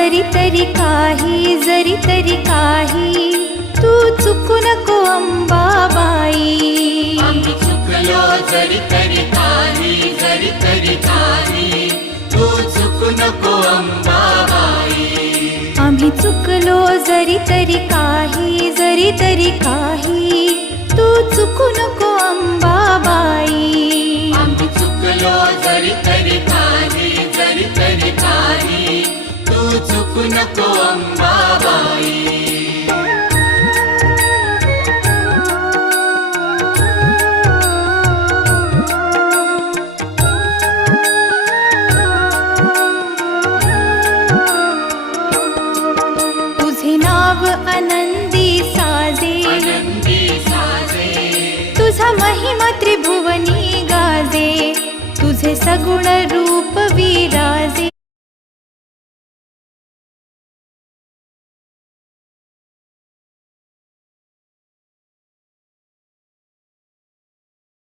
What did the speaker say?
जरी तरी काही तू चुकू नको अंबाबाई. आम्ही चुकलो जरी तरी काही तू चुकू नको अंबाबाई. आम्ही चुकलो जरी तरी काही तू चुकू नको अंबाबाई. आम्ही चुकलो जरी तरी काही तू चुकू नको अंबाबाई. तुझे नाव आनंदी साजे, तुझा महिमा त्रिभुवनी गाजे. तुझे सगुण रूप विराजे,